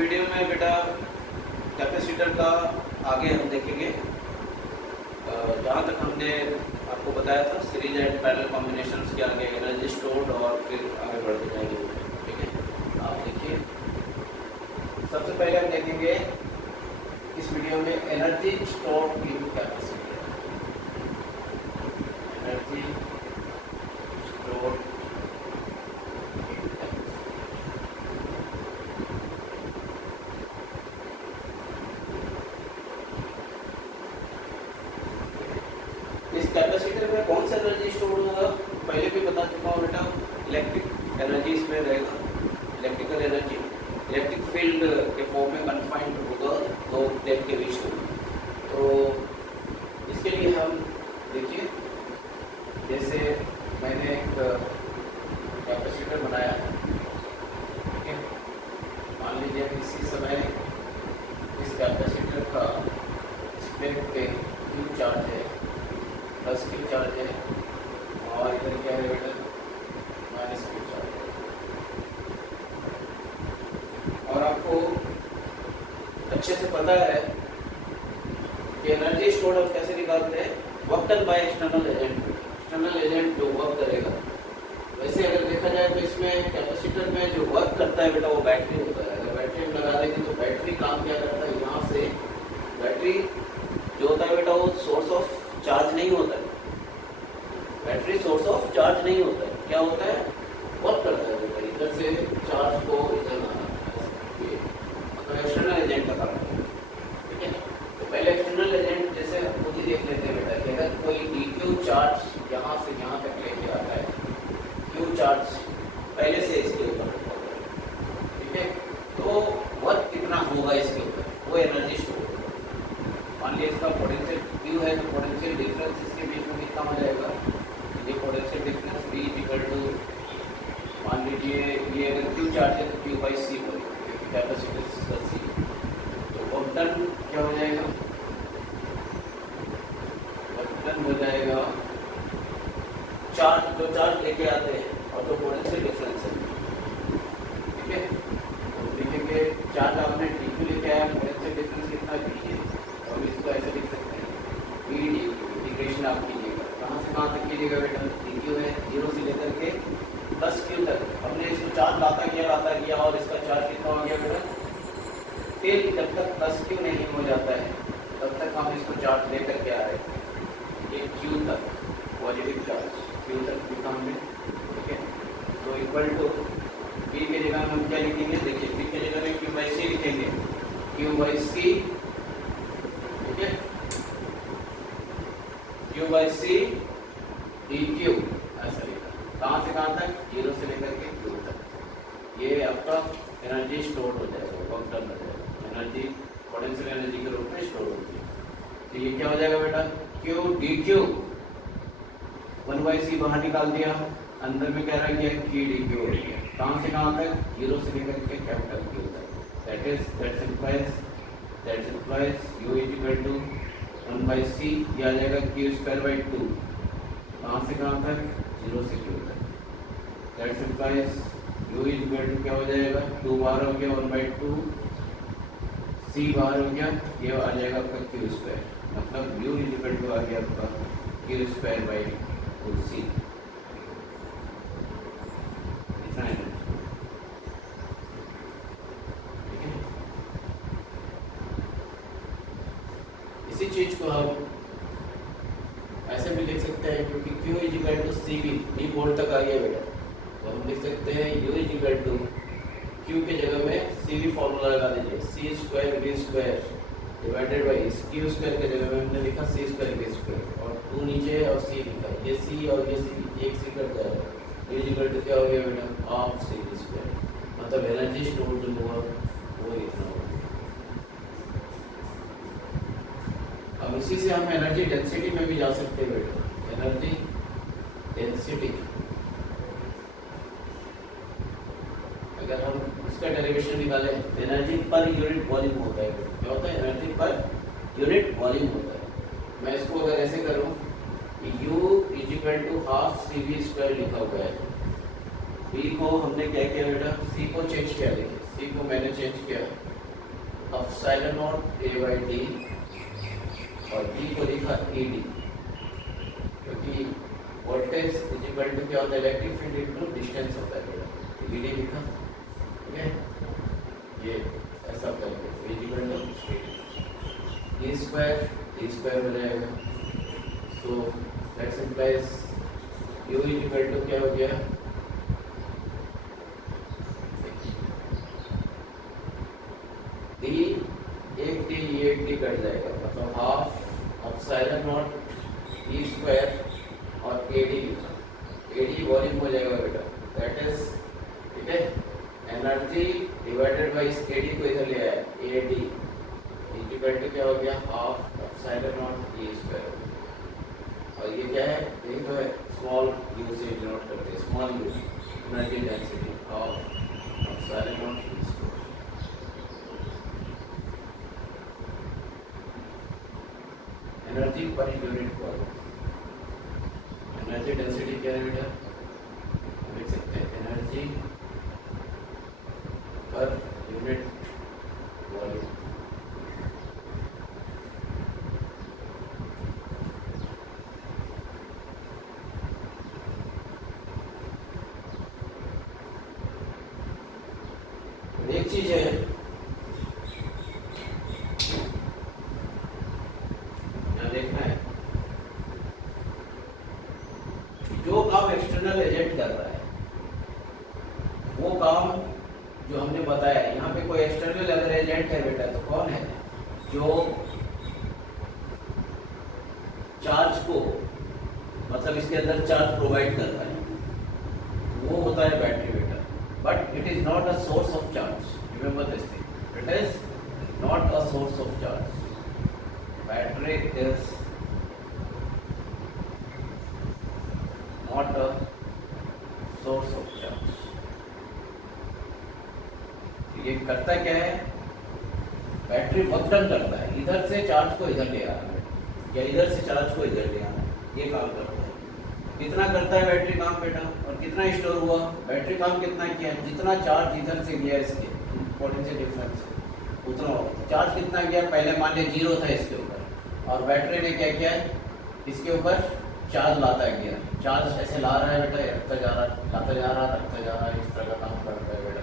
Video में बेटा capacitor का आगे हम देखेंगे। जहाँ तक हमने आपको बताया था सीरीज एंड पैरेलल कॉम्बिनेशंस के आगे एनर्जी स्टोर्ड और फिर आगे बढ़ते जाएंगे। ठीक है, आप देखिए सबसे पहले हम देखेंगे इस वीडियो में energy stored in capacitor. Energy stored इस कैपेसिटर में कौन सा एनर्जी स्टोर होगा, पहले भी बता चुका हूँ बेटा। इलेक्ट्रिक एनर्जी इसमें रहेगा, इलेक्ट्रिकल एनर्जी इलेक्ट्रिक फील्ड के फॉर्म में कन्फाइंड होगा दो प्लेट के बीच में। तो इसके लिए हम देखिए, जैसे मैंने एक कैपेसिटर बनाया है, ठीक है। मान लीजिए इसी समय इस कैपेसिटर का प्लेट पे क्यू चार्ज है, प्लस क्यू चार्ज है, और इधर क्या है बेटा माइनस क्यू चार्ज है। और आपको अच्छे से पता है कि एनर्जी स्टोर्ड हम कैसे निकालते हैं, work done by external agent. External agent जो वर्क करेगा, वैसे अगर देखा जाए तो इसमें कैपेसिटर में जो वर्क करता है बेटा वो बैटरी होता है। अगर बैटरी हम लगा देंगे तो बैटरी काम क्या करता है, यहाँ से बैटरी जो होता है बेटा वो सोर्स ऑफ चार्ज नहीं होता है। बैटरी सोर्स ऑफ चार्ज नहीं होता है, क्या होता है, वर्क करता है बेटा, इधर से चार्ज को इधर लाना, मतलब एक्सटर्नल एजेंट का काम है। ठीक है, तो पहले एक्सटर्नल एजेंट जैसे खुद ही देख लेते हैं बेटा कि अगर कोई डीक्यू चार्ज यहाँ से यहाँ तक लेके आता है, क्यू चार्ज पहले से इसके ऊपर, ठीक है, तो वर्क कितना होगा इसके ऊपर, वो एनर्जी स्टोर। मान लीजिए इसका पोटेंशियल क्यू है तो पोटेंशियल डिफरेंस इसके बीच में कितना हो जाएगा, ये potential difference V equal to, मान लीजिए ये अगर क्यू चार्ज है तो क्यू बाई सी बोलेंगे, कैपेसिटर का सी। तो वर्क डन क्या हो जाएगा, वर्क डन हो जाएगा चार्ज, जो चार्ज लेके आते हैं और जो पोटेंशियल डिफरेंस है, ठीक है। तो लिखेंगे चार्ज आपने डी लेके आया, पोटेंशियल डिफरेंस कितना V है, और इसको ऐसे लिख सकते हैं V डी। इंटीग्रेशन आप कीजिएगा, कहाँ से कहाँ तक कीजिएगा बेटा, डी क्यू है 0 से लेकर के प्लस क्यू तक। हमने इसको चार्ज लाता किया और इसका चार्ज कितना हो गया बेटा, फिर जब तक प्लस क्यू नहीं हो जाता है तब तक हम इसको चार्ज लेकर के आ रहे हैं, ये क्यू तक पॉजिटिव चार्ज क्यू तक लिखा हमने, ठीक है। तो इक्वल टू V की जगह हम क्या लिखेंगे, देखिए V की जगह में क्यू बाई सी लिखेंगे, क्यू बाई सी, ठीक है, Q by C D Q, ऐसा लिखा। कहाँ से कहाँ तक, 0 से लेकर के क्यू तक। ये आपका एनर्जी स्टोर हो जाएगा, वर्क डन हो जाएगा, एनर्जी पोटेंशियल एनर्जी के रूप में स्टोर होती है। तो ये क्या हो जाएगा बेटा, क्यू डी क्यू, 1/c बाहर निकाल दिया, अंदर में क्या रह गया, क्यू डी क्यू हो गया। कहाँ से कहाँ तक, 0 से लेकर के कैपिटल क्यू तक। That implies u is equal to 1/c, ये आ जाएगा क्यू स्क्वायर बाई 2। कहाँ से कहाँ तक, 0 से क्यू तक। That implies u is equal to क्या हो जाएगा, 2 बाहर हो गया 1/2, c बाहर हो गया, ये आ जाएगा आपका क्यू स्क्वायर, मतलब u इज इक्वल टू आ गया आपका क्यू स्क्वायर बाई 2c। इतना है, ठीक है। इसी चीज को हम ऐसे भी लिख सकते हैं, क्योंकि Q is equal to C B, D volt तक आ गया बेटा, तो हम लिख सकते हैं U is equal to Q के जगह में सी बी फॉर्मूला लगा दीजिए, C square B square divided by इस क्यू स्क्वायर के जगह में हमने लिखा सी स्क्वायर बी स्क्वायर, और 2 नीचे और सी लिखा, ये सी और ये सी एक सी कट जाएगा, U इज इक्वल टू क्या हो गया बेटा, हाफ सी बी स्क्वायर, मतलब एनर्जी स्टोर जो हुआ वो इतना होगा। अब इसी से हम एनर्जी डेंसिटी में भी जा सकते हैं बेटा, एनर्जी डेंसिटी। अगर हम इसका डेरिवेशन निकालें, एनर्जी पर यूनिट वॉल्यूम होता है, क्या होता है, एनर्जी पर यूनिट वॉल्यूम होता है। मैं इसको अगर ऐसे करूं, U is equal to half C V square लिखा हुआ है, B को हमने क्या किया बेटा, C को चेंज किया, देखिए C को मैंने चेंज किया, epsilon not a by D और बी को लिखा ई डी, क्योंकि वोल्टेज इज इक्वल टू क्या होता है, इलेक्ट्रिक फील्ड इनटू डिस्टेंस होता है, ई डी लिखा, ठीक है। ये ऐसा करके is equal to E square हो जाएगा, so that implies U is equal to क्या हो गया, डी एक डी कट जाएगा, मतलब half epsilon naught E square और एडी वॉल्यूम हो जाएगा बेटा, दैट इज, ठीक है, एनर्जी डिवाइडेड बाय इस एडी को इधर ले आया, एडी इक्वल टू क्या हो गया, half epsilon naught E square, और ये क्या है, यही तो है, स्मॉल यू से डिनोट करते हैं, small you, energy density of epsilon naught E square. Energy per unit volume, energy density क्या है बेटा, देख सकते हैं, एनर्जी पर यूनिट वॉल्यूम। एक चीज है, यहाँ देखना है, जो काम एक्सटर्नल एजेंट कर रहा है वो काम जो हमने बताया, यहाँ पे कोई एक्सटर्नल अगर एजेंट है बेटा तो कौन है, जो चार्ज को, मतलब इसके अंदर चार्ज प्रोवाइड कर रहा है, वो होता है बैटरी बेटा, but it is not a source of charge, remember this thing, it is not a source of charge, battery is not a source of charge. ये करता क्या है, बैटरी वर्कडन करता है, इधर से चार्ज को इधर ले आना है या इधर से चार्ज को इधर ले आना है, ये काम करता है। कितना करता है बैटरी काम बेटा, और कितना स्टोर हुआ, बैटरी काम कितना किया, जितना चार्ज इधर से गया इसके पोटेंशियल डिफरेंस उतना होगा, चार्ज कितना गया, पहले मान लिया 0 था इसके ऊपर, और बैटरी ने क्या किया है, इसके ऊपर चार्ज लाता है गया, चार्ज ऐसे ला रहा है बेटा, रखता जा रहा है, लाता जा रहा है, रखता जा रहा है, इस तरह का काम करता है बेटा,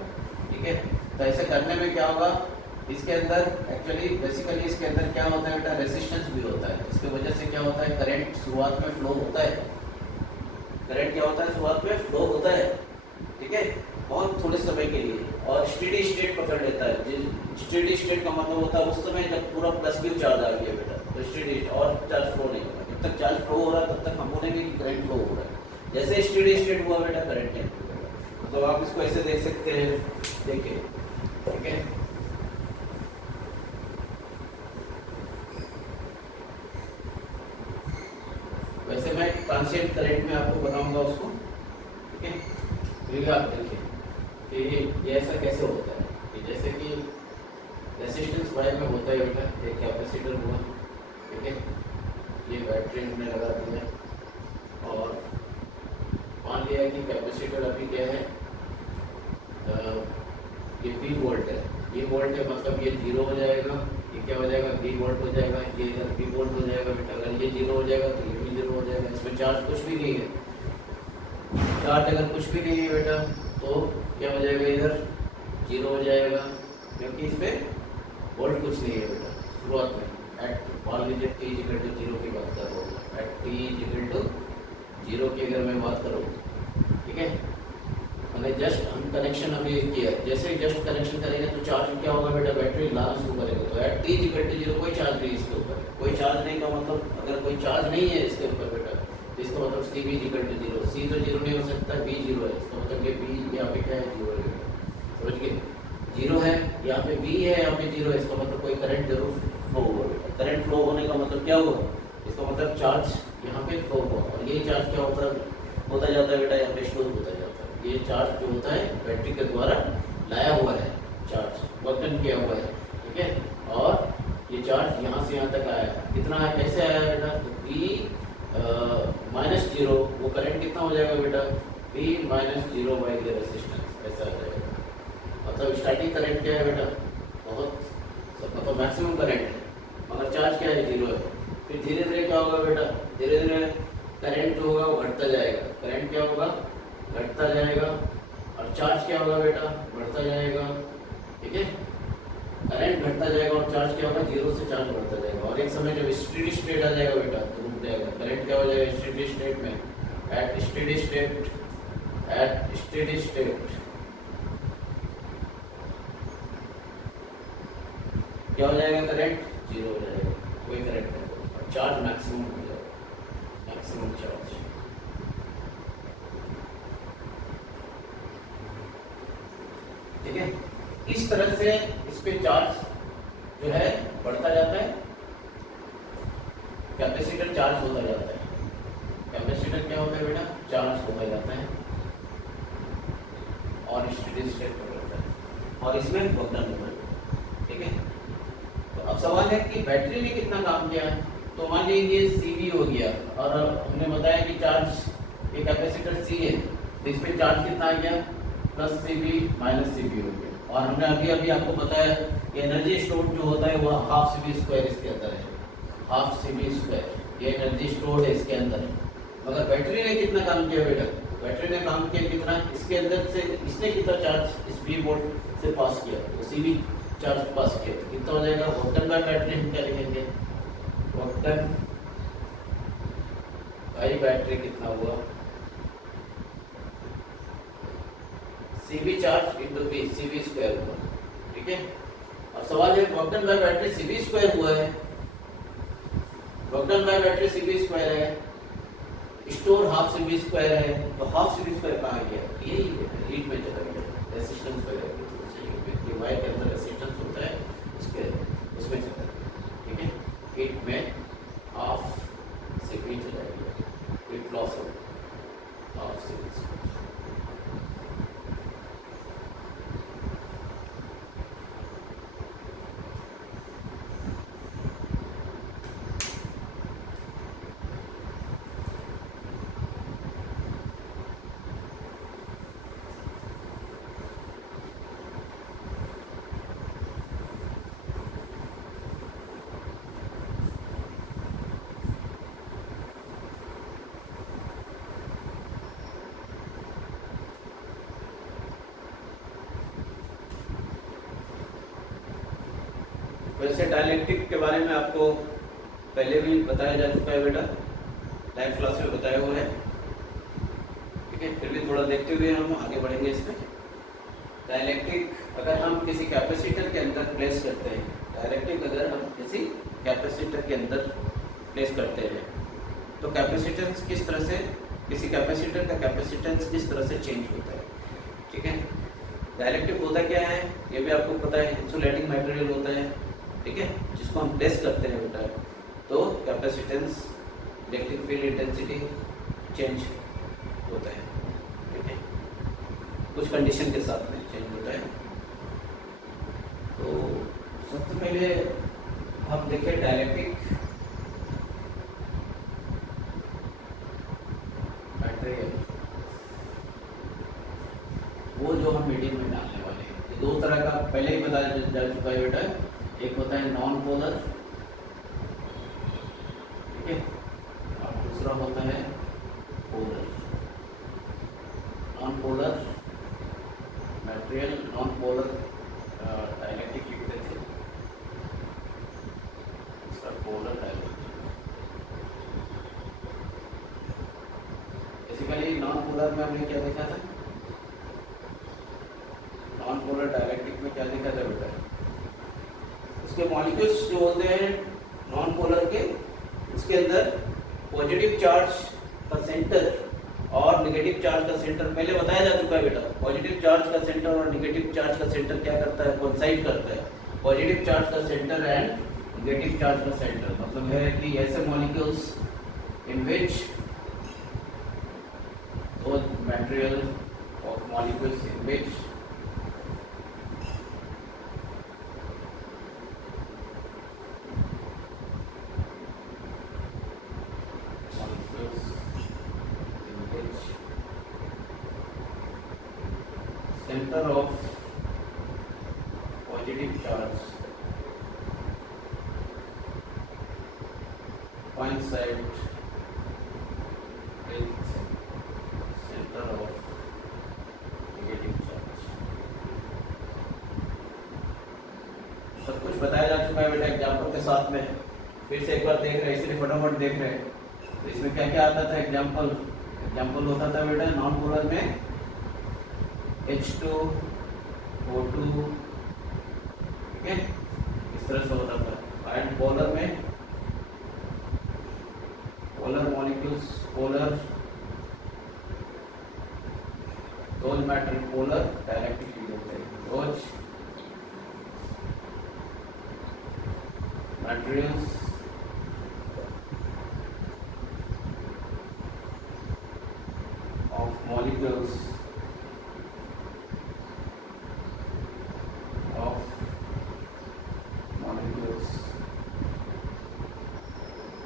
ठीक है। तो ऐसे करने में क्या होगा, इसके अंदर एक्चुअली बेसिकली इसके अंदर क्या होता है बेटा, रेजिस्टेंस भी होता है, इसकी वजह से क्या होता है, करंट शुरुआत में फ्लो होता है, करंट क्या होता है, शुरुआत में फ्लो होता है, ठीक है, बहुत थोड़े समय के लिए, और स्टेडी स्टेट पकड़ लेता है। स्टेडी स्टेट का मतलब होता है उस समय जब पूरा प्लस क्यू चार्ज आ गया बेटा, तो स्टेडी और चार्ज फ्लो नहीं होगा, जब तक चार्ज फ्लो हो रहा है तब तक हम बोलेंगे कि करंट फ्लो हो रहा है, जैसे स्टेडी स्टेट हुआ बेटा करंट नहीं होगा। तो आप इसको ऐसे देख सकते हैं, देखिए, ठीक है, वैसे मैं ट्रांसिएंट करंट में आपको बताऊंगा उसको, ठीक है। फिर आप देखिए कि ये ऐसा कैसे होता है, कि जैसे कि रेजिस्टेंस वाई में होता है बेटा, एक कैपेसिटर हुआ, ठीक है, ये बैटरी हमने लगा दी है, और मान लिया कि कैपेसिटर अभी क्या है, ये V वोल्ट है, ये वोल्ट है, मतलब ये 0 हो जाएगा, ये क्या हो जाएगा, V वोल्ट हो जाएगा, ये इधर V वोल्ट हो जाएगा बेटा, अगर ये 0 हो जाएगा तो ये भी 0 हो जाएगा, इसमें चार्ज कुछ भी नहीं है, चार्ज अगर कुछ भी नहीं है बेटा तो क्या हो जाएगा, इधर 0 हो जाएगा, क्योंकि इसमें वोल्ट कुछ नहीं है बेटा शुरुआत में। एट मान लीजिए t इक्वल टू 0 की बात कर रहा हूँ, एट t इक्वल टू 0 की अगर मैं बात करूँ, ठीक है, मैंने जस्ट हम कनेक्शन अभी किया, जैसे ही जस्ट कनेक्शन करेंगे तो चार्ज क्या होगा बेटा, बैटरी लाना शुरू करेगा, तो एट t इक्वल टू 0 कोई चार्ज नहीं इसके ऊपर, कोई चार्ज नहीं का मतलब अगर कोई चार्ज नहीं है इसके ऊपर बेटा, तो इसका मतलब C भी इक्वल टू 0, C तो 0 नहीं हो सकता, B 0 है, इसका मतलब ये B यहाँ पे क्या है, 0 है, समझ गए, 0 है, यहाँ पे B है, यहाँ पे 0 है, इसका मतलब कोई करंट जरूर फ्लो होगा, करंट फ्लो होने का मतलब क्या हुआ, इसका मतलब चार्ज यहाँ पे फ्लो हुआ, और ये चार्ज क्या होता जाता है बेटा, यहाँ पे स्टोर होता जाता है, ये चार्ज जो होता है बैटरी के द्वारा लाया हुआ है, चार्ज वर्तन किया हुआ है, ठीक है, और ये चार्ज यहाँ से यहाँ तक आया, कितना है, कैसे आया बेटा, तो V -0, वो करंट कितना हो जाएगा बेटा, V -0 बाई द रेजिस्टेंस, ऐसा आ जाएगा, मतलब स्टार्टिंग करंट क्या है बेटा, बहुत मतलब मैक्सिमम करंट है, मगर चार्ज क्या है, जीरो है। फिर धीरे धीरे क्या होगा बेटा, धीरे धीरे करंट जो होगा वो घटता जाएगा, करंट क्या होगा, घटता जाएगा, और चार्ज क्या होगा बेटा, बढ़ता जाएगा। ठीक है, करंट घटता जाएगा और चार्ज क्या होगा, जीरो से चार्ज बढ़ता जाएगा, और एक समय जब स्टेडी स्टेट आ जाएगा बेटा तो रुक जाएगा। करंट क्या हो जाएगा स्टेडी स्टेट में, at steady state, at steady state क्या हो जाएगा, करंट जीरो हो जाएगा, कोई करंट नहीं, और चार्ज मैक्सिमम हो जाएगा, मैक्सिमम चार्ज। ठीक है, इस तरह से इस पे चार्ज जो है बढ़ता जाता है, कैपेसिटर चार्ज होता जाता है। कैपेसिटर क्या होता है बेटा, चार्ज होता जाता है और स्टेडी स्टेट पर रहता है, और इसमें वर्क डन होता है। ठीक है, तो अब सवाल है कि बैटरी ने कितना काम किया। तो मान लीजिए CV हो गया, और हमने बताया कि चार्ज ये कैपेसिटर C है, तो इस पे चार्ज कितना आ गया, +CV -CV हो गया। और हमने अभी अभी आपको बताया कि एनर्जी स्टोर जो होता है वो हाफ CV² इसके अंदर है, हाफ CV², ये एनर्जी स्टोर है इसके अंदर है। मगर बैटरी ने कितना काम किया बेटा, बैटरी ने काम किया कितना, इसके अंदर से इसने कितना चार्ज इस V वोल्ट से पास किया, तो CV चार्ज पास किया, तो कितना हो जाएगा, वर्क डन बाय बैटरी हम क्या लिखेंगे, वर्क डन बाय बैटरी कितना हुआ, CV charge into V, CV² हुआ। ठीक है, अब सवाल है work done by battery CV² हुआ है, work done by battery CV² है, स्टोर हाफ CV² है, तो हाफ CV² कहाँ गया, यही हीट में चला गया, रेजिस्टेंस पे गया, वायर के अंदर रेजिस्टेंस होता है उसके उसमें चला गया। ठीक है, हीट में हाफ CV चला गया, हीट लॉस हो हाफ CV²। वैसे डायलेक्ट्रिक के बारे में आपको पहले भी बताया जा चुका है बेटा, लाइव क्लास में बताया हुआ है। ठीक है, फिर भी थोड़ा देखते हुए हम आगे बढ़ेंगे इसमें। डायलेक्ट्रिक अगर हम किसी कैपेसिटर के अंदर प्लेस करते हैं, डायलेक्ट्रिक अगर हम किसी कैपेसिटर के अंदर प्लेस करते हैं तो कैपेसिटेंस किस तरह से, किसी कैपेसिटर का कैपेसिटेंस किस तरह से चेंज होता है। ठीक है, डायलेक्ट्रिक होता क्या है ये भी आपको पता है, इंसुलेटिंग मटेरियल होता है। ठीक है, जिसको हम प्लेस करते हैं बेटा तो capacitance, electric field intensity change होता है। ठीक है, कुछ कंडीशन के साथ में चेंज होता है। तो सबसे पहले हम देखें डायलेक्ट्रिक मटेरियल, वो जो हम मीडियम में डालने वाले हैं, ये दो तरह का पहले ही बताया जा चुका है बेटा। एक होता है नॉन पोलर, ठीक है, और दूसरा होता है polar. Non polar material, non polar dielectric लिखते थे, इसका polar dielectric. Basically non polar में हमने क्या देखा था, नॉन पोलर डायलेक्ट्रिक में क्या देखा था बेटा, उसके मॉलिक्यूल्स जो होते हैं नॉन पोलर के, उसके अंदर पॉजिटिव चार्ज का सेंटर और नेगेटिव चार्ज का सेंटर पहले बताया जा चुका है बेटा। पॉजिटिव चार्ज का सेंटर और नेगेटिव चार्ज का सेंटर क्या करता है, कोइंसाइड करता है। पॉजिटिव चार्ज का सेंटर एंड नेगेटिव चार्ज का सेंटर मतलब है कि ऐसे molecules in which those material of molecules in which center of positive charge coincide with center of negative charge। सब कुछ बताया जा चुका है बेटा एग्जाम्पल के साथ में, फिर से एक बार देख रहे हैं, इसलिए फटाफट देख रहे हैं। तो इसमें क्या क्या आता था एग्जाम्पल होता था बेटा नॉन पोलर में H2O2, ठीक है, इस तरह से होता था। एंड पोलर में polar molecules, polar those matter polar dialectically होते हैं, those materials of molecules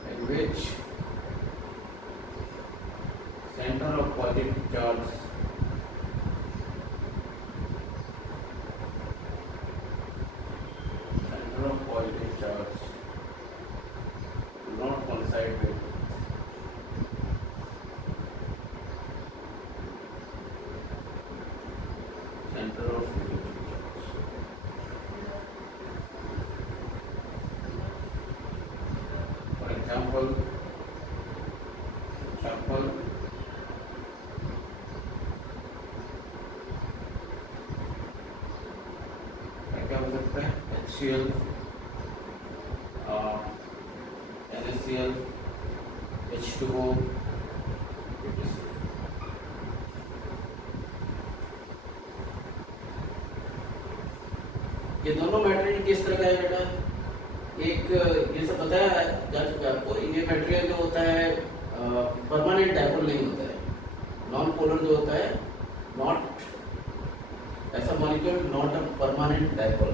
in which center of positive charge do not coincide with center of negative charge। For example, क्या हो सकता है HCl, NaCl, H2O, ये दोनों material किस तरह का है बेटा? एक ये सब बताया जा चुका है आपको। ये मटेरियल जो होता है परमानेंट डायपोल नहीं होता है। नॉन पोलर जो होता है, नॉट ऐसा molecule, not a permanent dipole.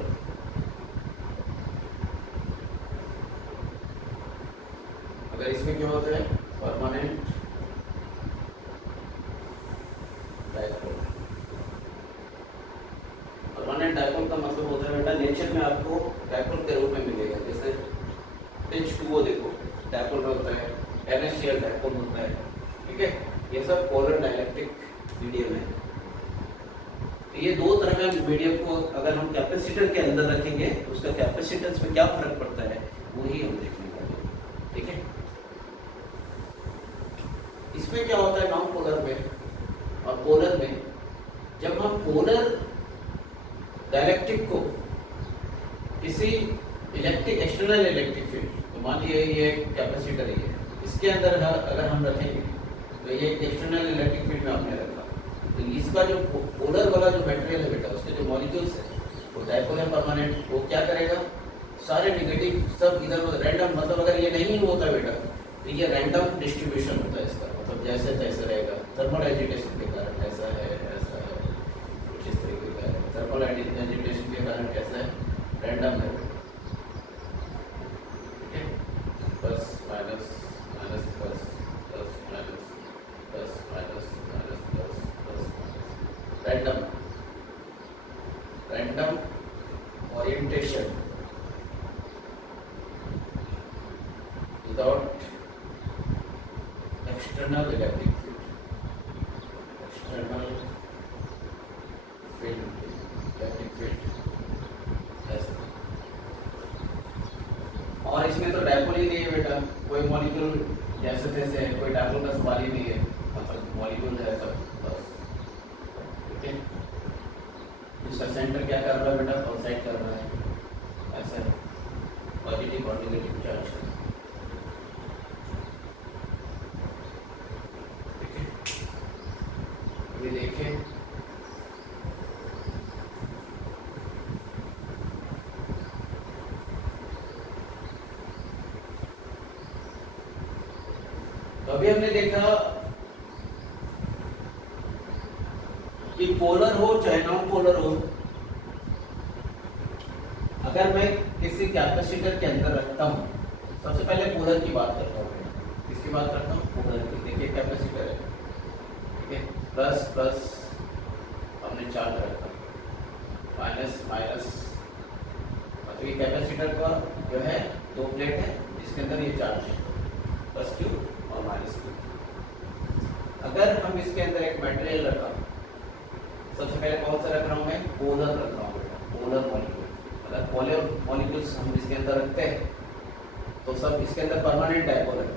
अगर इसमें क्या होता है परमानेंट डायपोल। परमानेंट डायपोल का मतलब होता है बेटा नेचर में आपको डायपोल के रूप में मिलेगा। जैसे H2O देखो डायपोल होता है, NaCl डायपोल होता है, ठीक है। ये सब पोलर डाइलेक्ट्रिक मीडियम है। तो ये दो तरह का मीडियम को अगर हम कैपेसिटर के अंदर रखेंगे तो उसका कैपेसिटेंस में क्या फर्क पड़ता है वही हम देखने वाले हैं, ठीक है। इसमें क्या होता है नॉन पोलर में और पोलर में, जब हम पोलर डाइलेक्ट्रिक को किसी इलेक्ट्रिक एक्सटर्नल इलेक्ट्रिक फील्ड, तो मान लीजिए ये कैपेसिटर ही है, इसके अंदर अगर हम रखेंगे तो ये एक्सटर्नल इलेक्ट्रिक फील्ड में आपने रखा, तो इसका जो पोलर वाला जो मटेरियल है बेटा, उसके जो मॉलिक्यूल्स है वो डायपोल है परमानेंट, वो क्या करेगा सारे नेगेटिव सब इधर उधर रैंडम, मतलब अगर ये नहीं होता बेटा तो ये रैंडम डिस्ट्रीब्यूशन होता है इसका, मतलब जैसे तैसे रहेगा। थर्मल एजिटेशन के कारण ऐसा है कुछ इस तरीके का है। थर्मल एजिटेशन के कारण कैसा है रैंडम है, ठीक है। Plus minus minus plus plus minus plus minus minus plus plus minus, random orientation without external electric field, external field electric field ऐसा। और इसमें तो डायपोल ही नहीं है बेटा, कोई मॉलिक्यूल जैसे तैसे है, कोई डायपोल का सवाल ही नहीं है, मतलब मॉलिक्यूल है सब बस, ठीक है। इसका सेंटर क्या कर रहा है बेटा कॉन्साइड कर रहा है, ऐसा है पॉजिटिव और नेगेटिव चार्ज, ठीक है। ये देखें तो अभी हमने देखा कि पोलर हो चाहे नॉन पोलर हो, अगर मैं किसी कैपेसिटर के अंदर रखता हूँ, सबसे पहले पोलर की बात करता हूँ, किसकी बात करता हूँ पोलर की। देखिए कैपेसिटर है, ठीक है, प्लस प्लस हमने चार्ज रखा, माइनस माइनस, मतलब ये कैपेसिटर का जो है दो प्लेट है जिसके अंदर ये चार्ज है, प्लस क्यू और माइनस क्यू। अगर हम इसके अंदर एक मटेरियल रखा, सबसे पहले कौन सा रख रहा हूँ मैं, पोलर रख रहा हूँ बेटा, पोलर मॉलिक्यूल। अगर पोलर मॉलिक्यूल्स हम इसके अंदर रखते हैं तो सब इसके अंदर परमानेंट डायपोल है,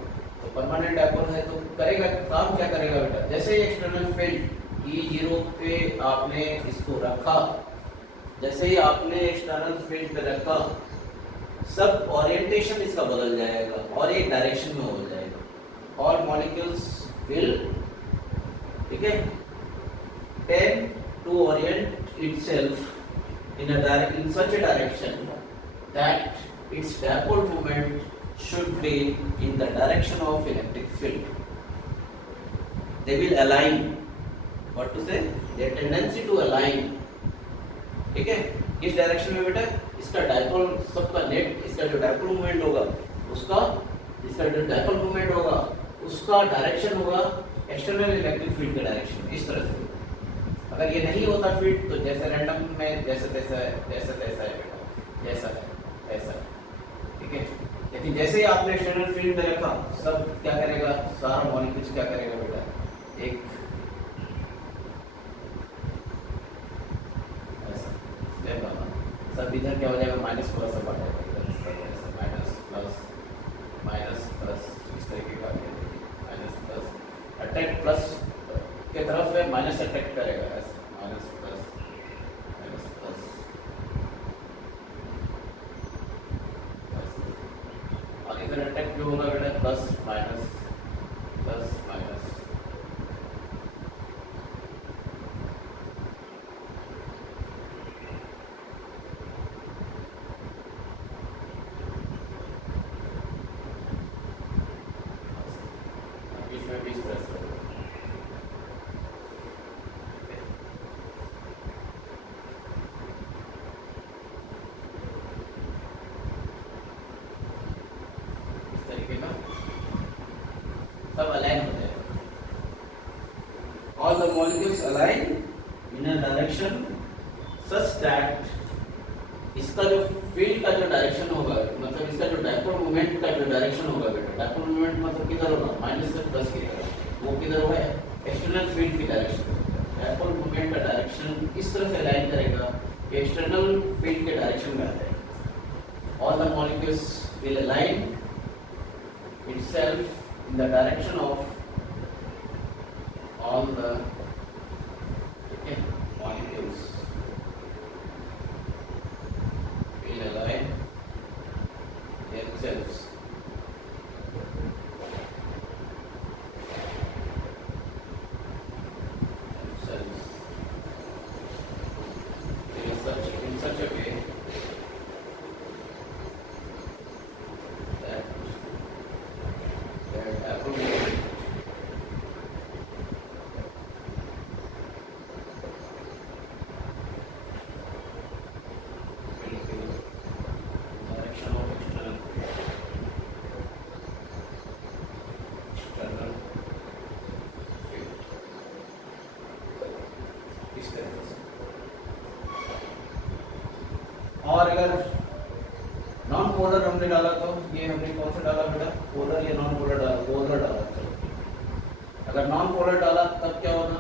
तो परमानेंट डायपोल है तो करेगा काम क्या करेगा बेटा, जैसे ही एक्सटर्नल फील्ड E0 पे आपने इसको रखा, जैसे ही आपने एक्सटर्नल फील्ड पे रखा, सब ओरिएंटेशन इसका बदल जाएगा और एक डायरेक्शन में हो जाएगा। ऑल मॉलिक्यूल्स विल, ठीक है, tend to orient itself in such a direction that its dipole moment should be in the direction of electric field. They will align. What to say? Their tendency to align. ठीक है, किस direction में बेटा, इसका dipole, सबका net, इसका जो dipole movement होगा उसका, इसका जो डायपोल मूवमेंट होगा उसका डायरेक्शन होगा एक्सटर्नल इलेक्ट्रिक फील्ड का डायरेक्शन, इस तरह से। अगर ये नहीं होता फील्ड तो जैसे रैंडम में जैसे तैसा है, जैसा तैसा है बेटा, जैसा है ऐसा है, ठीक है। लेकिन जैसे ही आपने एक्सटर्नल फील्ड में रखा, सब क्या करेगा, सारा मॉलिक्यूल्स क्या करेगा बेटा, एक ऐसा स्टेप बना, सब इधर क्या हो जाएगा, माइनस प्लस सब आ जाएगा, इधर माइनस प्लस माइनस प्लस, इस तरीके का माइनस प्लस अटैक प्लस के तरफ है, माइनस अटैक करेगा, ऐसा माइनस प्लस और इधर अटैक जो होगा बेटा प्लस माइनस प्लस माइनस। इसमें भी इस तरह से सब अलाइन हो जाएगा। All the molecules align in a direction such that इसका जो फील्ड का जो डायरेक्शन होगा, मतलब इसका जो डायपोल मोमेंट का जो डायरेक्शन होगा बेटा, डायपोल मोमेंट मतलब किधर होगा, माइनस से प्लस की तरफ, वो किधर होगा, एक्सटर्नल फील्ड की डायरेक्शन। डायपोल मोमेंट का डायरेक्शन इस तरह से अलाइन करेगा कि एक्सटर्नल फील्ड के डायरेक्शन में आ जाएगा। All the molecules will align itself in the direction of all the molecules will align themselves in such a way that apple और अगर नॉन पोलर हमने डाला तो ये हमने कौन सा डाला बेटा, पोलर या नॉन पोलर डाला, पोलर डाला। चलो अगर नॉन पोलर डाला तब क्या होगा,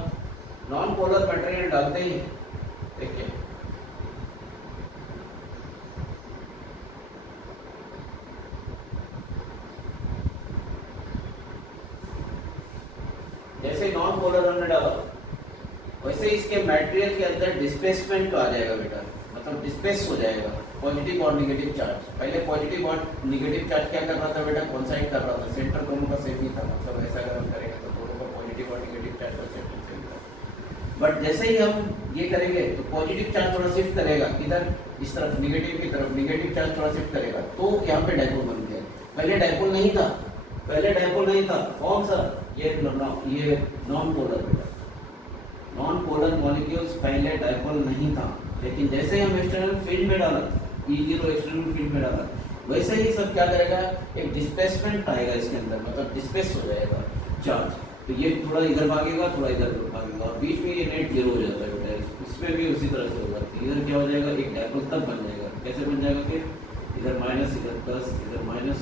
नॉन पोलर मटेरियल डालते ही देखिए जैसे नॉन पोलर हमने डाला वैसे इसके मटेरियल के अंदर डिस्प्लेसमेंट आ जाएगा बेटा, मतलब डिस्प्लेस हो जाएगा पॉजिटिव और नेगेटिव चार्ज। पहले पॉजिटिव और नेगेटिव चार्ज क्या कर रहा था बेटा, कोइंसाइड कर रहा था, सेंटर दोनों का सेम ही था, मतलब ऐसा अगर हम करेंगे तो दोनों का पॉजिटिव और नेगेटिव चार्ज का सेंटर सेम था। बट जैसे ही हम ये करेंगे तो पॉजिटिव चार्ज थोड़ा शिफ्ट करेगा इधर इस तरफ, नेगेटिव की तरफ नेगेटिव चार्ज थोड़ा शिफ्ट करेगा, तो यहाँ पे डायपोल बन गया। पहले डायपोल नहीं था, पहले डायपोल नहीं था, कौन सा, ये नॉन पोलर बेटा, नॉन पोलर मॉलिक्यूल्स पहले डायपोल नहीं था। लेकिन जैसे ही हम एक्सटर्नल फील्ड में डाला, E0 एक्सटर्नल फील्ड में डाला, वैसे ही सब क्या करेगा, एक डिस्प्लेसमेंट आएगा इसके अंदर, मतलब डिस्प्लेस हो जाएगा चार्ज। तो ये थोड़ा इधर भागेगा, थोड़ा इधर भागेगा, और बीच में ये नेट जीरो हो जाता है बेटा। इसमें भी उसी तरह से होगा, इधर क्या हो जाएगा, एक डायपोल तब बन जाएगा। कैसे बन जाएगा फिर, इधर माइनस, इधर प्लस, इधर माइनस,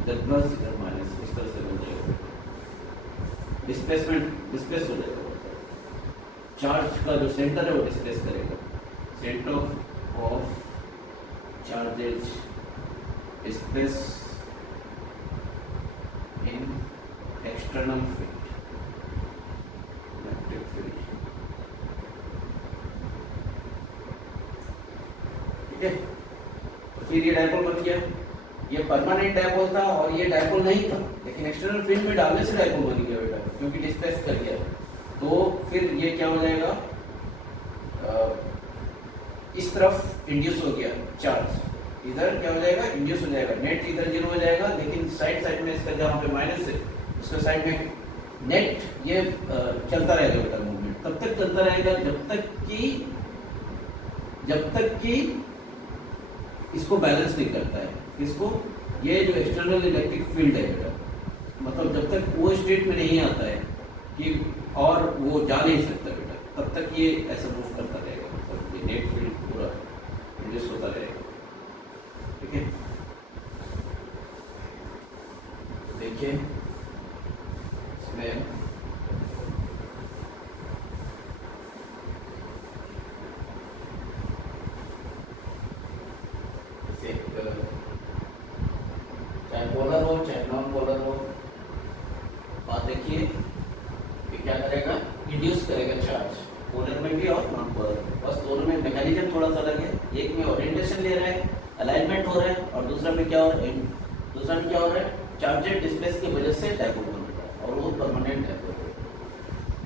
इधर प्लस इधर माइनस, इस तरह से बन जाएगा। डिस्प्लेसमेंट डिस्प्लेस हो जाएगा, चार्ज का जो सेंटर है वो डिस्प्लेस करेगा। Centre of charges displace in external field, electric field. ठीक है, तो फिर ये डायपोल बन गया। ये परमानेंट डायपोल था और ये डायपोल नहीं था, लेकिन एक्सटर्नल फील्ड में डालने से डायपोल बन गया बेटा, क्योंकि डिस्प्लेस कर गया। तो फिर ये क्या हो जाएगा, इस तरफ इंड्यूस हो गया चार्ज, इधर क्या हो जाएगा, इंड्यूस हो जाएगा। नेट इधर 0 हो जाएगा, लेकिन साइड में इसका जहाँ पे माइनस है उसके साइड में नेट ये चलता रहेगा बेटा, मूवमेंट तब तक चलता रहेगा जब तक कि इसको बैलेंस नहीं करता है। इसको, ये जो एक्सटर्नल इलेक्ट्रिक फील्ड है बेटा, मतलब जब तक वो स्टेट में नहीं आता है कि और वो जा नहीं सकता बेटा, तब तक ये ऐसा मूव करता रहेगा, मतलब ये नेट फील्ड पूरा इंड्यूस होता रहेगा। ठीक है, देखिए इसमें चाहे पोलर हो चाहे नॉन पोलर हो, बात देखिए कि क्या करेगा, इंड्यूस करेगा चार्ज, पोलर में भी और नॉन पोलर में। बस दोनों में मैकेनिज्म थोड़ा सा अलग है, एक में ओरिएंटेशन ले रहा है, अलाइनमेंट हो रहा है, और दूसरा में क्या हो रहा है, चार्जेड डिस्प्लेस की वजह से डायपोल बन रहा है, और वो परमानेंट डायपोल।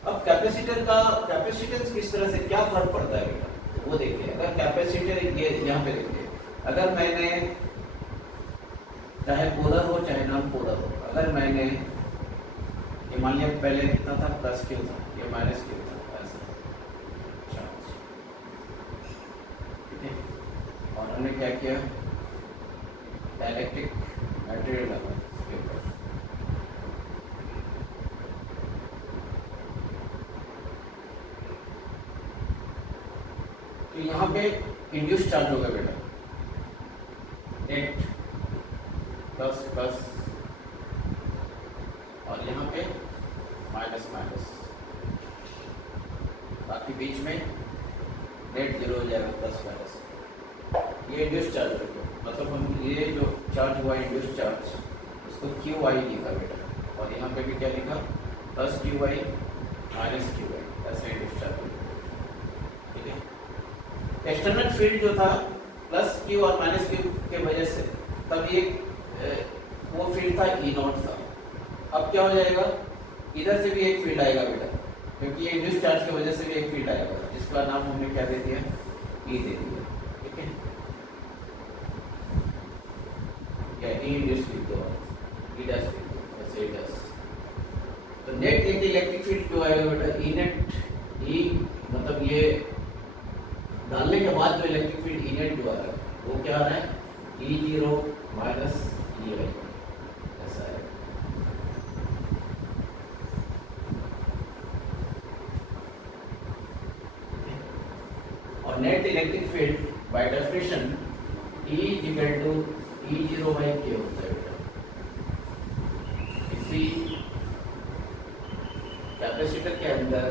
अब कैपेसिटर का कैपेसिटेंस किस तरह से क्या फर्क पड़ता है बेटा, वो देखिए। अगर कैपेसिटर ये यहाँ पे देखिए, अगर मैंने चाहे पोलर हो चाहे नॉन पोलर हो, अगर मैंने ये मान लिया पहले कितना था, प्लस क्यू था, ये माइनस क्यू था, ऐसा चार्ज। ठीक है, और हमने क्या किया, डाइलेक्ट्रिक मटेरियल लगा इसके ऊपर। तो यहाँ पे इंड्यूस चार्ज होगा बेटा, नेट प्लस प्लस, और यहाँ पे माइनस माइनस, बाकी बीच में नेट 0 हो जाएगा, प्लस माइनस। ये इंड्यूस चार्ज होगा, मतलब हम ये जो चार्ज हुआ इंड्यूस चार्ज, उसको क्यू आई लिखा बेटा, और यहाँ पे भी क्या लिखा, plus Q I minus Q I, ऐसा इंड्यूस चार्ज होगा। ठीक है, एक्सटर्नल फील्ड जो था प्लस क्यू और माइनस क्यू के वजह से, तब ये वो फील्ड था ई नॉट था। अब क्या हो जाएगा, इधर से भी एक फील्ड आएगा बेटा, क्योंकि ये इंड्यूस चार्ज की वजह से भी एक फील्ड आएगा, जिसका नाम हमने क्या दे दिया, ई दे दिया। ठीक है, क्या ई इंड्यूस फील्ड दो, ई डैश फील्ड, ऐसे ई डैश। तो नेट एक इलेक्ट्रिक फील्ड क्यों आएगा बेटा, ई नेट, ई मतलब ये डालने के बाद जो इलेक्ट्रिक फील्ड ई नेट जो आ रहा है, वो क्या आ रहा है, E0 माइनस EI, ऐसा है। और net electric field by definition E equal to E0 by K होता है बेटा। इसी कैपेसिटर के अंदर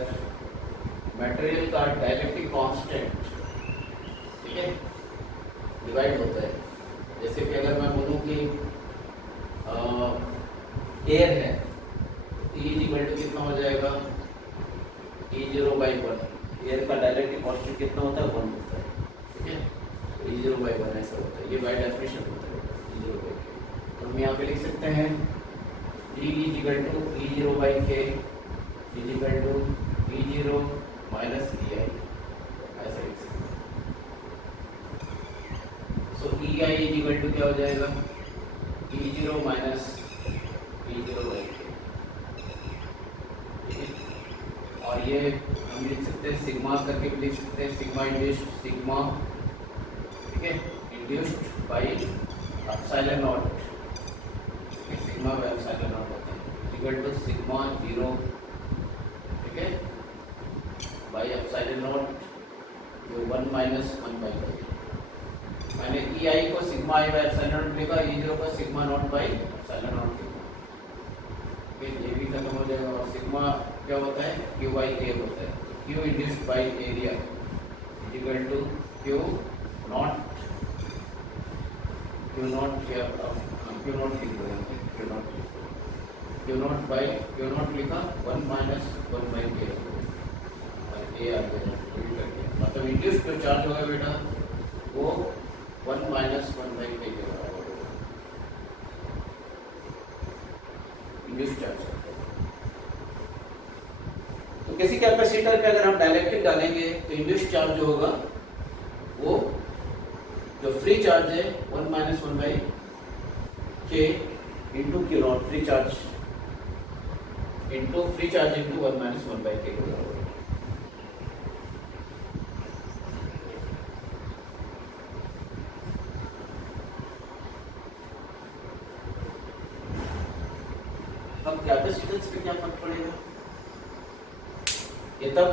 मटेरियल का डाइलेक्ट्रिक कांस्टेंट, ठीक है, डिवाइड होता है। जैसे कि अगर मैं बोलूँ कि एयर है, E इक्वल टू कितना हो जाएगा, E0 बाई 1। एयर का डाइलेक्ट्रिक कांस्टेंट कितना होता है, 1 होता है। ठीक है, तो E0 बाई 1 ऐसा होता है, ये बाई डेफिनेशन होता है E0 बाई K। तो हम यहाँ पे लिख सकते हैं E equal to E0 by K equal to E0 minus EI, ऐसा लिख सकते हैं। सो EI इक्वल टू क्या हो जाएगा, E0 minus E0 by K। ठीक है, और ये हम लिख सकते हैं सिग्मा करके भी लिख सकते हैं, सिग्मा इंड्यूस्ड, सिग्मा, ठीक है, induced by epsilon not, sigma by epsilon not होता है, इक्वल टू सिग्मा 0, ठीक है, बाई एप्सिलॉन नॉट, जो 1 माइनस 1 बाई 5, मैंने ई आई को sigma I by epsilon not लिखा, ई जीरो को sigma not by epsilon not लिखा। ये भी खत्म हो जाएगा। और सिग्मा क्या होता है, क्यू बाई ए होता है। तो Q induced by area equal to Q naught क्या क्यू नॉट लिख दो, Q naught by Q naught लिखा 1 माइनस 1 बाई के और ए आ गया, मतलब इंड्यूस्ड जो चार्ज होगा बेटा वो 1 माइनस 1 बाई के बराबर होगा इंड्यूस्ड चार्ज। तो किसी कैपेसिटर पे अगर हम डाइलेक्ट्रिक डालेंगे तो इंड्यूस्ड चार्ज जो होगा वो जो फ्री चार्ज है 1 माइनस 1 बाई के into Q not free charge into 1 minus 1 by के के बराबर है। अब कैपेसिटेंस पे क्या फर्क पड़ेगा, ये तब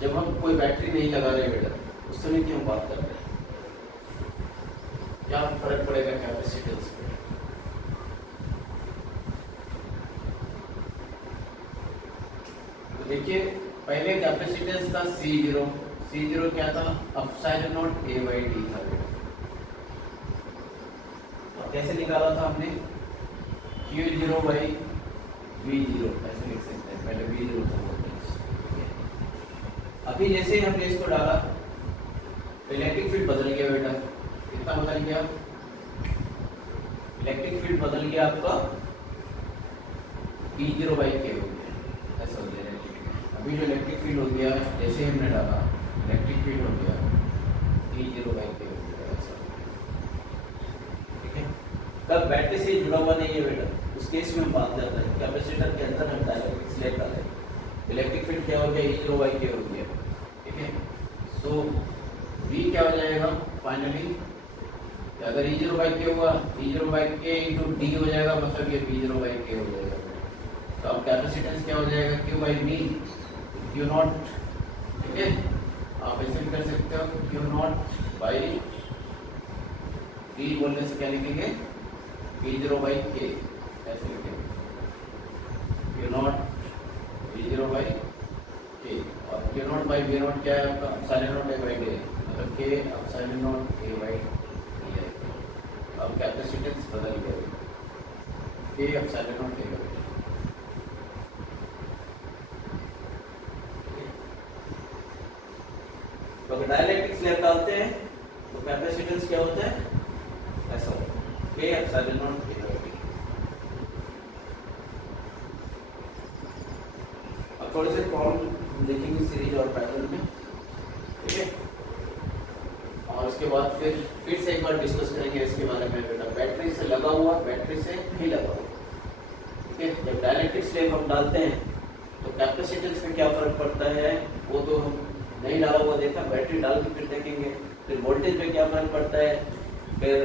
जब हम कोई बैटरी नहीं लगा रहे बेटा, उस समय की हम बात कर रहे हैं, क्या फर्क पड़ेगा कैपेसिटेंस पे। तो देखिए पहले कैपेसिटेंस था C0 क्या था, epsilon not A by D था बेटा। और कैसे निकाला था हमने, Q0 बाई V0 ऐसे लिख सकते हैं, पहले V0 था। अभी जैसे ही हमने इसको डाला इलेक्ट्रिक फील्ड बदल गया बेटा, कितना बदल गया, इलेक्ट्रिक फील्ड बदल गया आपका E0 बाई के हो गया, ऐसा हो गया। अभी जो इलेक्ट्रिक फील्ड हो गया जैसे ही हमने डाला इलेक्ट्रिक फील्ड हो गया E0 बाई के हो गया, ऐसा। ठीक है, तब बैटरी से जुड़ा हुआ नहीं है बेटा, उस केस में बात करता है कैपेसिटर के अंदर हम डायरेक्ट स्लेट डालें, इलेक्ट्रिक फील्ड क्या हो गया, E0 बाई के हो गया। ठीक है, सो V क्या हो जाएगा फाइनली, अगर E0 बाई के हुआ E0 बाई के इंटू डी हो जाएगा, मतलब ये V0 बाई के हो जाएगा। तो अब कैपेसिटेंस क्या हो जाएगा, Q by V Q not. ठीक है, आप ऐसे भी कर सकते हो, Q नॉट बाई V बोलने से क्या लिखेंगे, V0 बाई के ऐसे लिखेंगे, Q नॉट V0 बाई के और Q not by V not क्या है आपका, epsilon not A by D, मतलब K epsilon not A by D है। अब कैपेसिटेंस बदल गया, K epsilon not A by D। तो अगर डाइलेक्ट्रिक स्लैब डालते हैं तो कैपेसिटेंस क्या होता है, ऐसा होता है K epsilon not A by D। अब थोड़े से प्रॉब्लम देखेंगे सीरीज और पैटर्न में। ठीक है, और उसके बाद फिर से एक बार डिस्कस करेंगे इसके बारे में बेटा, बैटरी से लगा हुआ बैटरी से नहीं लगा हुआ। ठीक है, जब डाइलेक्ट्रिक स्लैब हम डालते हैं तो कैपेसिटेंस में क्या फर्क पड़ता है वो तो हम नहीं डाला हुआ देखा, बैटरी डाल के फिर देखेंगे। फिर वोल्टेज पे क्या फर्क पड़ता है, फिर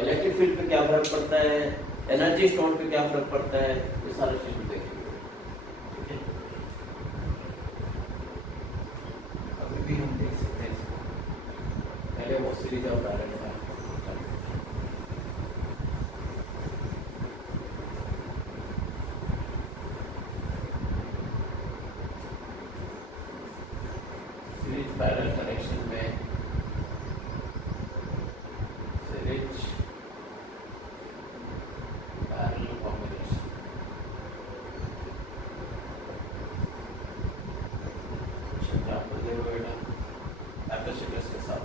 इलेक्ट्रिक फील्ड पे क्या फर्क पड़ता है, एनर्जी स्टोन पे क्या फर्क पड़ता है, ये सारे चीज देखेंगे। ठीक है, अभी भी हम देख सकते हैं इसको, पहले वो सीरीज ऑफ डायरेक्ट है। सीरीज पैरेलल कनेक्शन में सीरीज पैरेलल कॉम्बिनेशन, क्या बोलते हो बेटा, कैपेसिटर्स के साथ।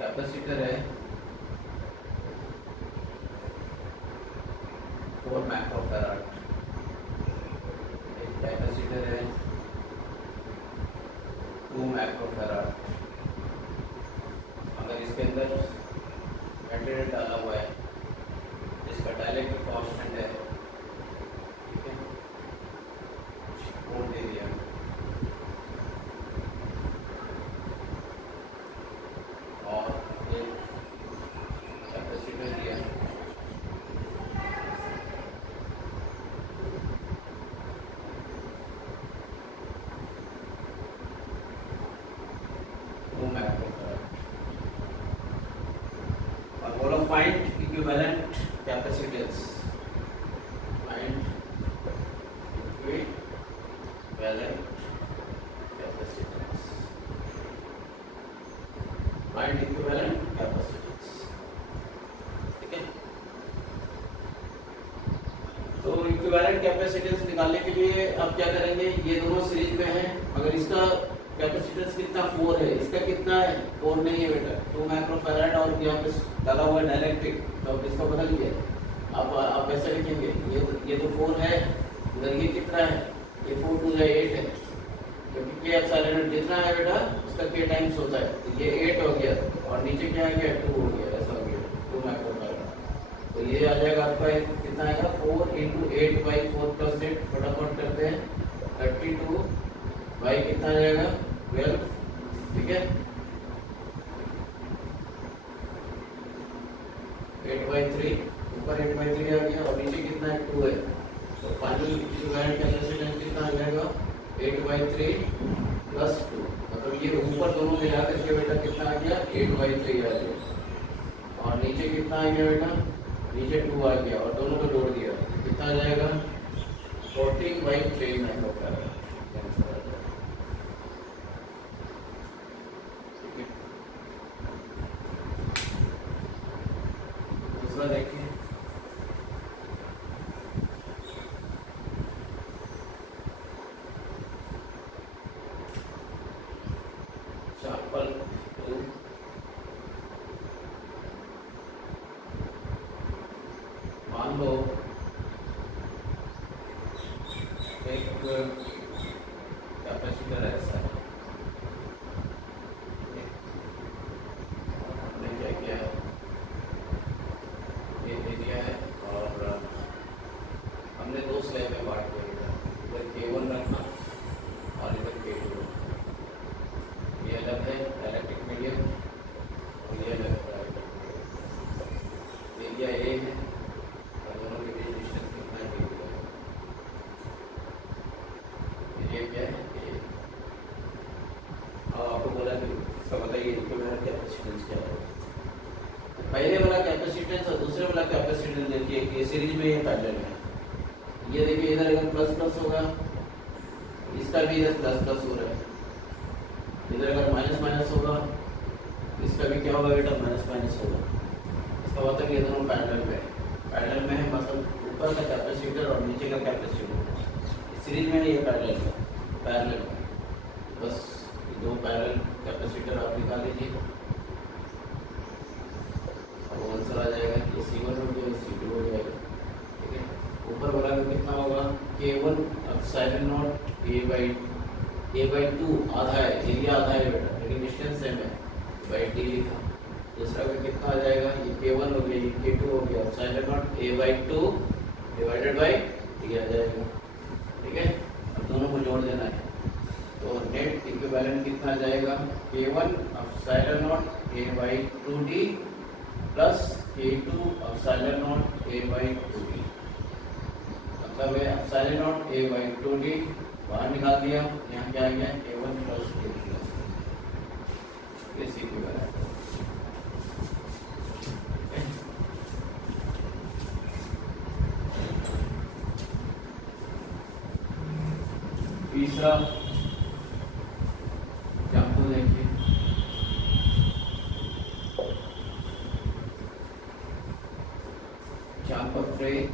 कैपेसिटर है 4 माइक्रोफैराड, एक कैपेसिटर है 2 माइक्रोफैराड। अगर इसके अंदर मटेरियल डाला हुआ है जिसका डाइलेक्ट्रिक कांस्टेंट है, ठीक है, वोल्ट दे दिया, equivalent capacitance, find equivalent capacitance. ठीक है, तो इक्विवेलेंट कैपेसिटेंस निकालने के लिए अब क्या करेंगे, ये दोनों सीरीज में है, मगर इसका कैपेसिटेंस कितना 4 है, इसका कितना है 4 नहीं है बेटा, 2 माइक्रोफैराड, और यहाँ पे डाला हुआ है डायरेक्ट्रिक, तो अब इसको बदल दिया। अब आप ऐसे लिखेंगे, ये तो 4 है, उधर ये कितना है, ये 4 2 या 8 है, क्योंकि के एप्सिलॉन जितना है बेटा उसका के टाइम्स होता है, तो ये 8 हो गया और नीचे क्या आ गया 2 हो गया, ऐसा हो गया 2 माइक्रोफैराड। तो ये आ जाएगा आपका कितना आएगा 4 × 8 / 4 + 8, फटाफट करते हैं 32 बाई कितना आ जाएगा 12। ठीक है, 8/3, ऊपर 8/3 आ गया और नीचे कितना है 2 है, तो फाइनल इक्विवेलेंट कैपेसिटेंस कितना आ जाएगा 8/3 + 2, मतलब ये ऊपर दोनों मिला करके बेटा कितना आ गया 8/3 आ गया, और नीचे कितना आ गया बेटा, नीचे 2 आ गया और दोनों को जोड़ दिया कितना आ जाएगा 14/3 माइक्रोफैराड। दूसरा देखिए, एग्जाम्पल 2, मान लो एक कैपेसिटर ऐसा है, हमने क्या किया है, ये दे दिया है और हमने 2 स्लैब में बांट दिया, इधर K1 रखना और इधर K2 रखना, ये अलग है डायरेक्ट्रिक मीडियम और ये अलग है डायरेक्ट्रिक मीडियम, एरिया A है और दोनों के बीच डिस्टेंस कितना है D है, ये क्या है A। अब आपको बोला कि इसका बताइए इक्विवेलेंट कैपेसिटेंस क्या है। पहले वाला कैपेसिटेंस और दूसरे वाला कैपेसिटेंस देखिए कि सीरीज में ये पैरेलल है, ये देखिए इधर अगर प्लस प्लस होगा, इसका भी इधर प्लस प्लस हो रहा है, इधर अगर माइनस माइनस होगा, इसका भी क्या होगा बेटा माइनस माइनस होगा। इसका मतलब कि ये दोनों पैरेलल में है, मतलब ऊपर का कैपेसिटर और नीचे का कैपेसिटर सीरीज में ये पैरेलल है। बस ये 2 पैरेलल कैपेसिटर आप निकाल लीजिए, अब आंसर आ जाएगा ये C1 हो गया, C2 हो जाएगा। ठीक है, ऊपर वाला में कितना होगा K1 एप्सिलॉन A/2 आधा है, एरिया आधा है बेटा, लेकिन डिस्टेंस सेम है, /d लिखा। दूसरा का कितना आ जाएगा, ये K1 हो गया, ये K2 हो गया, एप्सिलॉन A/2 / d आ जाएगा। ठीक है, अब दोनों को जोड़ देना है, तो नेट इक्विवेलेंट कितना आ जाएगा K1 epsilon A/2d plus K2 epsilon A/2d, मतलब है एप्सिलॉन A/2d बाहर निकाल दिया, यहाँ क्या आ गया K1 + K2, इसी इक्विवेलेंट। तीसरा एग्जाम्पल देखिए, एग्जाम्पल 3,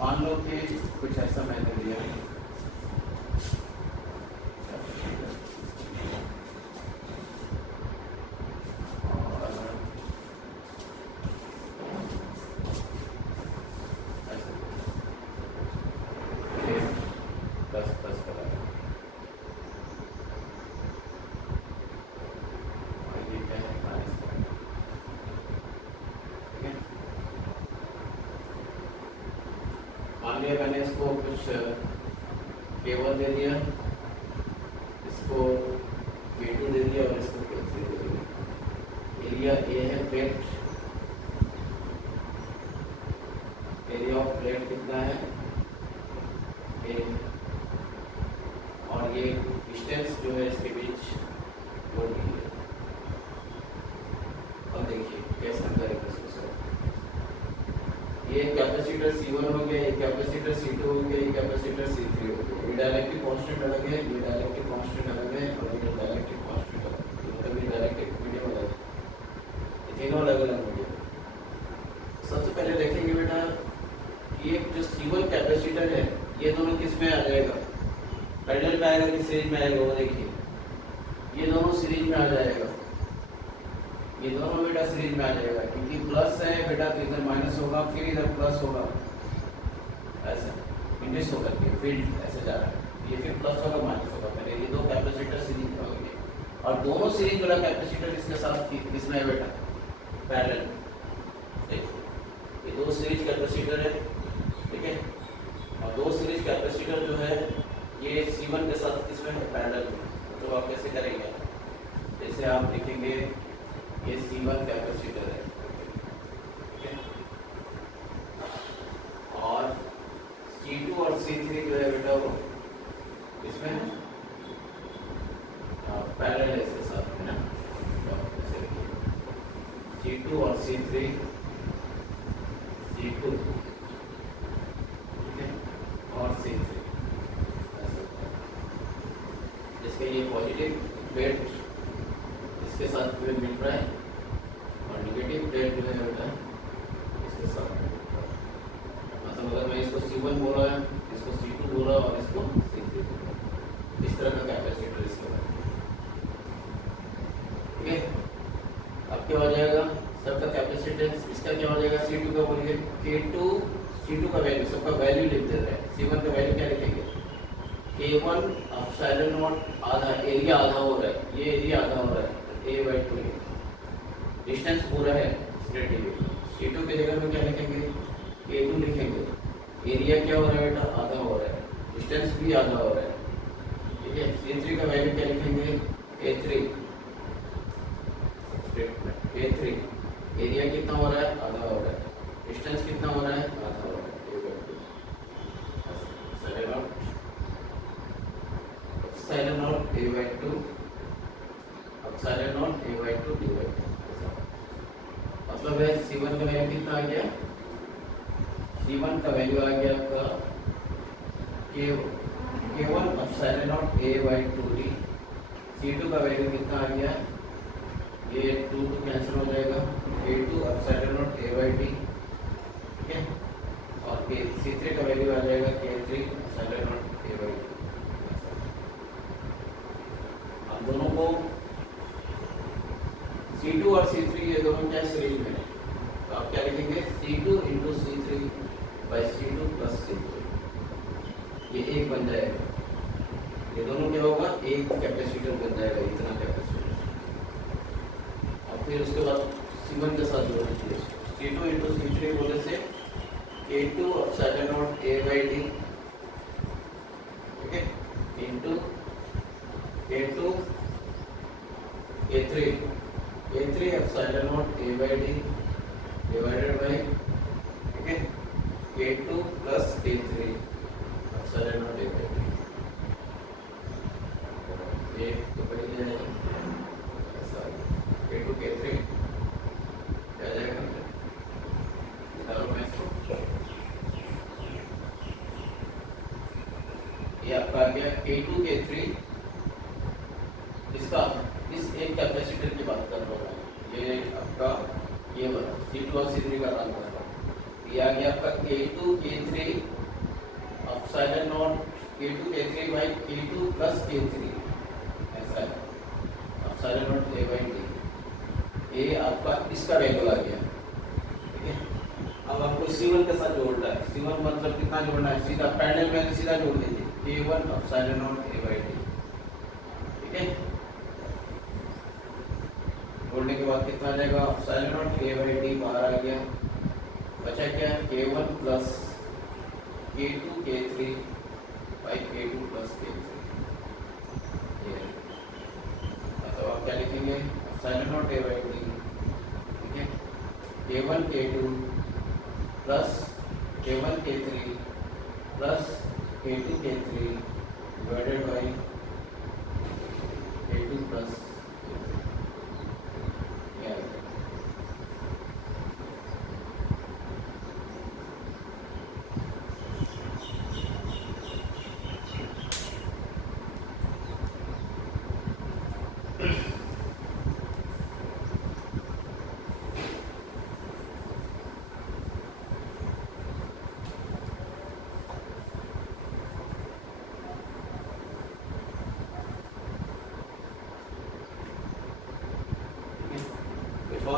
मान लो कि कुछ ऐसा मैंने दिया है, मान लिया मैंने इसको कुछ K1 दे दिया, इसको K2 दे दिया और इसको K3 दे दिया। एरिया A है प्लेट, एरिया ऑफ प्लेट कितना है A, और ये डिस्टेंस जो है इसके बीच वो दी है। अब देखिए कैसे हम करेंगे इसको सर, ये कैपेसिटर C1 हो गया, ये कैपेसिटर C2 हो गया, ये कैपेसिटर C3 हो गया। ये डायरेक्टिव कांस्टेंट अलग है, ये डायरेक्टिव कांस्टेंट अलग है और ये डायरेक्टिव कांस्टेंट अलग है, मतलब ये डायरेक्टिव मीडियम अलग है, ये तीनों अलग अलग मीडियम। सबसे पहले देखेंगे बेटा ये जो C1 कैपेसिटर है ये दोनों किस में आ जाएगा, पैरेलल में आएगा कि सीरीज में आएगा, वो देखिए ये दोनों सीरीज में आ जाएगा, ये दोनों बेटा सीरीज में आ जाएगा, क्योंकि प्लस है बेटा तो इधर माइनस होगा, फिर इधर प्लस होगा, ऐसा इंडिस होकर के फील्ड ऐसे जा रहा है, ये फिर प्लस होगा माइनस होगा, पहले ये दो कैपेसिटर सीरीज में होंगे और दोनों सीरीज वाला कैपेसिटर इसके साथ किसमें है बेटा, पैरेलल। देखो ये दो सीरीज कैपेसिटर है, ठीक है, और दो सीरीज कैपेसिटर जो है ये C1 के साथ किसमें है, पैरेलल में। तो आप कैसे करेंगे, जैसे आप लिखेंगे ये C1 कैपेसिटर है, ठीक है, और C2 और C3 जो है बेटा वो इसमें पैरेलल है इसके साथ में ना, C2 और C3, C2 ठीक है और C3, जिसके ये पॉजिटिव प्लेट इसके साथ में मिल रहा है और नेगेटिव प्लेट जो है बेटा इसके साथ में, मतलब अगर मैं इसको C1 बोल रहा है, इसको C2 बोल रहा और इसको C3 बोल रहा, इस तरह का कैपेसिटर इसके बाद, ठीक है। अब क्या हो जाएगा सबका कैपेसिटेंस, इसका क्या हो जाएगा, C2 का बोलिए K2, C2 का वैल्यू सबका वैल्यू लिख देते हैं, C1 का वैल्यू क्या लिखेंगे, K1 एप्सिलॉन नॉट आधा, एरिया आधा हो रहा है, ये एरिया आधा हो रहा है A/2, डिस्टेंस पूरा है C2 के जगह में क्या लिखेंगे, K2 लिखेंगे, एरिया क्या हो रहा है बेटा, आधा हो रहा है, डिस्टेंस भी आधा हो रहा है, ठीक है। C3 का वैल्यू क्या लिखेंगे, A3, एरिया कितना हो रहा है, आधा हो रहा है, डिस्टेंस कितना हो रहा है, आधा हो रहा है, epsilon not A/2 epsilon not A/2 divide, मतलब है C1 का वैल्यू कितना आ गया, C1 का वैल्यू आ गया आपका K1 epsilon not A/2D, C2 का वैल्यू कितना आ गया, ये 2 कैंसिल हो जाएगा, K2 एप्सिलॉन नॉट A/D, ठीक है, और C3 का वैल्यू आ जाएगा K3 एप्सिलॉन नॉट A/D। अब दोनों को C2 और C3 ये दोनों क्या सीरीज में है, तो आप क्या लिखेंगे, C2 into C3 by C2 plus C3, ये एक बन जाएगा, ये दोनों क्या होगा, एक कैपेसिटर बन जाएगा, इतना कैपेसिटर। और फिर उसके बाद C1 के साथ जोड़ दीजिए, C2 इंटू C3 बोले से K2 एप्सिलॉन नॉट A/D, ठीक है, into K2 K3 epsilon not A/D divided by, ठीक है, K2 plus K3 epsilon not A/D, ये तो बढ़ जाएगा ऐसा, K2 K3 क्या जाएगा, निकालो मैं इसको, ये आपका आ गया K2 K3, इसका इस एक कैपेसिटर की बात कर रहा हूँ, ये आपका ये वाला C2 और C3 का नाम कर रहा हूँ, ये आ गया आपका K2 K3 epsilon not K2 K3 by K2 plus K3, ऐसा है एप्सिलॉन नॉट A/D, ये आपका इसका वैल्यू आ गया, ठीक है। अब आपको C1 के साथ जोड़ना है, C1 मतलब कितना जोड़ना है, सीधा पैरेलल में सीधा जोड़ दीजिए, K1 एप्सिलॉन नॉट A/D, ठीक है, जोड़ने के बाद कितना आ जाएगा, एप्सिलॉन नॉट A/D बाहर आ गया, बचा क्या, K1 plus K2 K3 by K2 plus K3, तो आप क्या लिखेंगे, एप्सिलॉन नॉट A/D, ठीक है, K1 K2 plus K1 K3 plus K2 K3 divided by K2 plus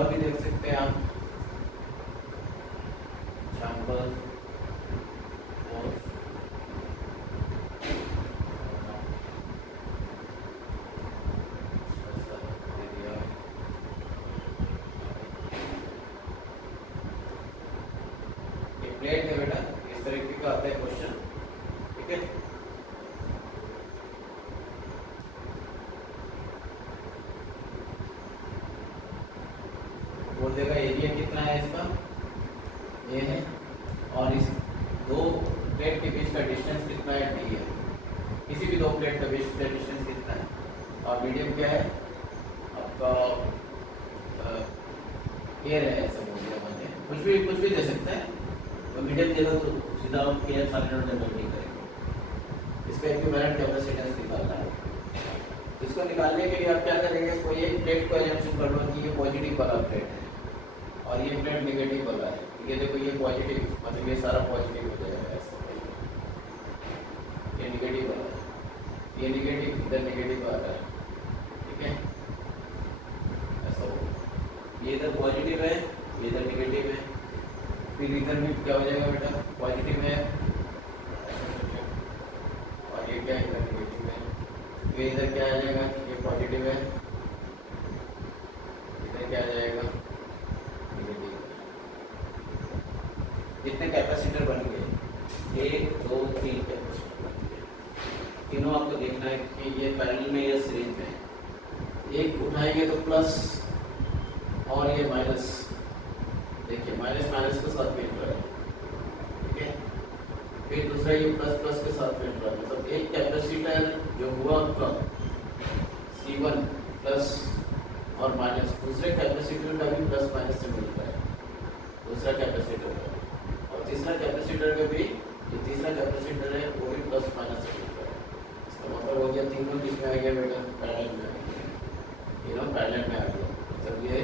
और भी देख सकते हैं आप एग्जाम्पल प्लेट है बेटा, इस तरीके का आता है क्वेश्चन, ठीक है। बोल देगा एरिया कितना है इसका, ये है, और इस दो प्लेट के बीच का डिस्टेंस कितना है, डी है। किसी भी दो प्लेट के बीच का डिस्टेंस कितना है, और मीडियम क्या है आपका, एयर है, ऐसा बोल दिया मैंने। कुछ भी दे सकते हैं, तो मीडियम देगा तो सीधा आप एयर सारे नोट नहीं करेंगे। इसका इक्विवेलेंट कैपेसिटेंस निकालना है। इसको निकालने के लिए आप क्या करेंगे, कोई एक प्लेट को एजम्पशन कर लो कि ये पॉजिटिव वाला प्लेट है और ये प्लेट नेगेटिव वाला है। ये देखो ये पॉजिटिव, मतलब ये सारा पॉजिटिव हो जाएगा ऐसा, ये नेगेटिव वाला है, ये नेगेटिव, इधर नेगेटिव आ रहा है, ठीक है, ऐसा हो। ये इधर पॉजिटिव है, ये इधर नेगेटिव है, फिर इधर भी क्या हो जाएगा बेटा, पॉजिटिव है, और ये क्या है, इधर नेगेटिव है। ये इधर क्या आ जाएगा, ये पॉजिटिव है, इधर क्या आ जाएगा, नेगेटिव। कितने कैपेसिटर बन गए, 1 2 3 कैपेसिटर बन गए। तीनों आपको देखना है कि ये पैरेलल में या सीरीज में। एक उठाएंगे तो प्लस और ये माइनस, देखिए माइनस माइनस के साथ मिल रहा है, ठीक है। फिर दूसरा ये प्लस प्लस के साथ मिल रहा है, मतलब एक कैपेसिटर जो हुआ आपका C1 प्लस और माइनस, दूसरे कैपेसिटर का भी प्लस माइनस से मिल रहा है, दूसरा कैपेसिटर का, और तीसरा कैपेसिटर का भी, जो तीसरा कैपेसिटर है वो भी प्लस माइनस से मिल रहा है। इसका मतलब हो गया तीनों किसमें आ गया बेटा, पैरेलल में आ गया, तीनों पैरेलल में आ गया। मतलब ये,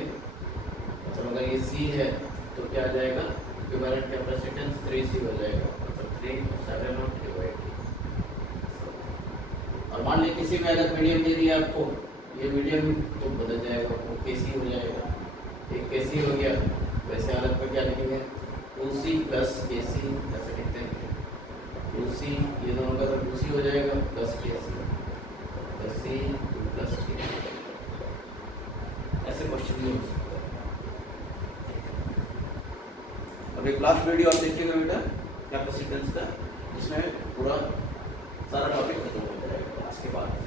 मतलब अगर ये C है तो क्या आ जाएगा, इक्विवेलेंट कैपेसिटेंस 3C हो जाएगा, मतलब 3 7 और डिवाइड। और मान लीजिए किसी में अगर मीडियम दे दिया आपको, ये मीडियम तो बदल जाएगा, वो KC हो जाएगा। एक KC हो गया, वैसे हालत में क्या लिखेंगे, 2C प्लस KC, ऐसे लिखते हैं 2C, ये दोनों का तो 2C हो जाएगा plus KC, plus C plus K, ऐसे क्वेश्चन भी हो सकता है। अब एक लास्ट वीडियो आप देखिएगा बेटा कैपेसिटेंस का, जिसमें पूरा सारा टॉपिक खत्म हो जाएगा आज के बाद।